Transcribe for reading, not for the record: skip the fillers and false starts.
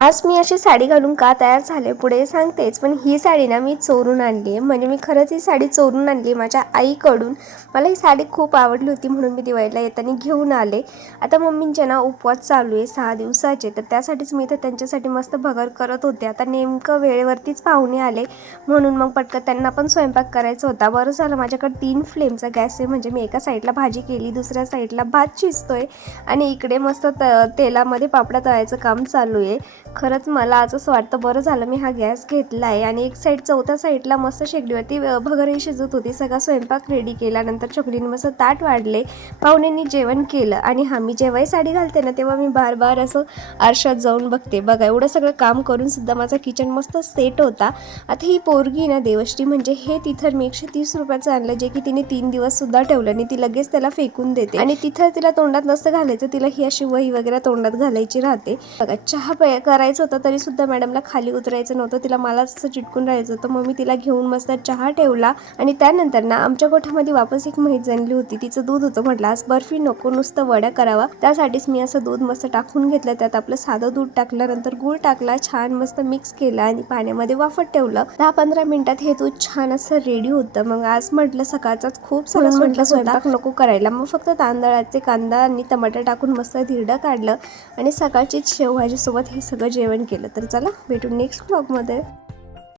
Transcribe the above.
आज मी अशी साडी घालून का तयार झाले पुढे सांगतेच, पण ही साडी ना मी चोरून आणली आहे. म्हणजे मी खरंच ही साडी चोरून आणली माझ्या आईकडून. मला ही साडी खूप आवडली होती म्हणून मी दिवाळीला येताना घेऊन आले. आता मम्मींचे ना उपवास चालू आहे 6 दिवसाचे, तर त्यासाठीच मी इथे त्यांच्यासाठी मस्त भगर करत होते. आता नेमकं वेळेवरतीच पाहुणे आले म्हणून मग पटकन त्यांना पण स्वयंपाक करायचा होता. बरं झालं माझ्याकडे 3 फ्लेमचा गॅस आहे, म्हणजे मी एका साईडला भाजी केली, दुसऱ्या साईडला भात शिजतोय आणि इकडे मस्त तेलामध्ये पापडा तळायचं काम चालू आहे. खरंच मला आज असं वाटतं बरं झालं मी हा गॅस घेतला आहे. आणि एक साईड चौथ्या साईडला मस्त शेगडीवरती भगरही शिजत होती. सगळा स्वयंपाक रेडी केला, नंतर छोकडीने मस्त ताट वाढले, पाहुण्यांनी जेवण केलं. आणि मी जेव्हाही साडी घालते ना तेव्हा मी बार बार असं आरशात जाऊन बघते. बघा एवढं सगळं काम करून सुद्धा माझा किचन मस्त सेट होता. आता ही पोरगी ना देवश्री, म्हणजे हे तिथं मी 130 रुपयाचं आणलं, जे की तिने 3 दिवस सुद्धा ठेवलं आणि ती लगेच त्याला फेकून देते. आणि तिथं तिला तोंडात नसतं घालायचं, तिला ही अशी वही वगैरे तोंडात घालायची राहते. बघा चहा करायचं होतं तरी सुद्धा मॅडमला खाली उतरायचं नव्हतं, तिला मला असं चिटकून राहायचं होतं. मग मी तिला घेऊन मस्त चहा ठेवला. आणि त्यानंतर ना आमच्या गोठ्यामध्ये वापस एक म्हैस जणली होती, तिचं दूध होतं. म्हटलं आज बर्फी नको, नुसतं वड्या करावा. त्यासाठीच मी असं दूध मस्त टाकून घेतलं, त्यात आपलं साधं दूध टाकलं, नंतर गूळ टाकला, छान मस्त मिक्स केलं आणि पाण्यामध्ये वाफत ठेवलं. 10-15 मिनिटात हे दूध छान असं रेडी होतं. मग आज म्हटलं सकाळचाच खूप सारं म्हटलं स्वयंपाक नको करायला, मग फक्त तांदळाचे कांदा आणि टमाटर टाकून मस्त धिरडं काढलं आणि सकाळची शेवभाजीसोबत हे सगळं जेवण केलं. तर चला भेटू नेक्स्ट व्लॉगमध्ये.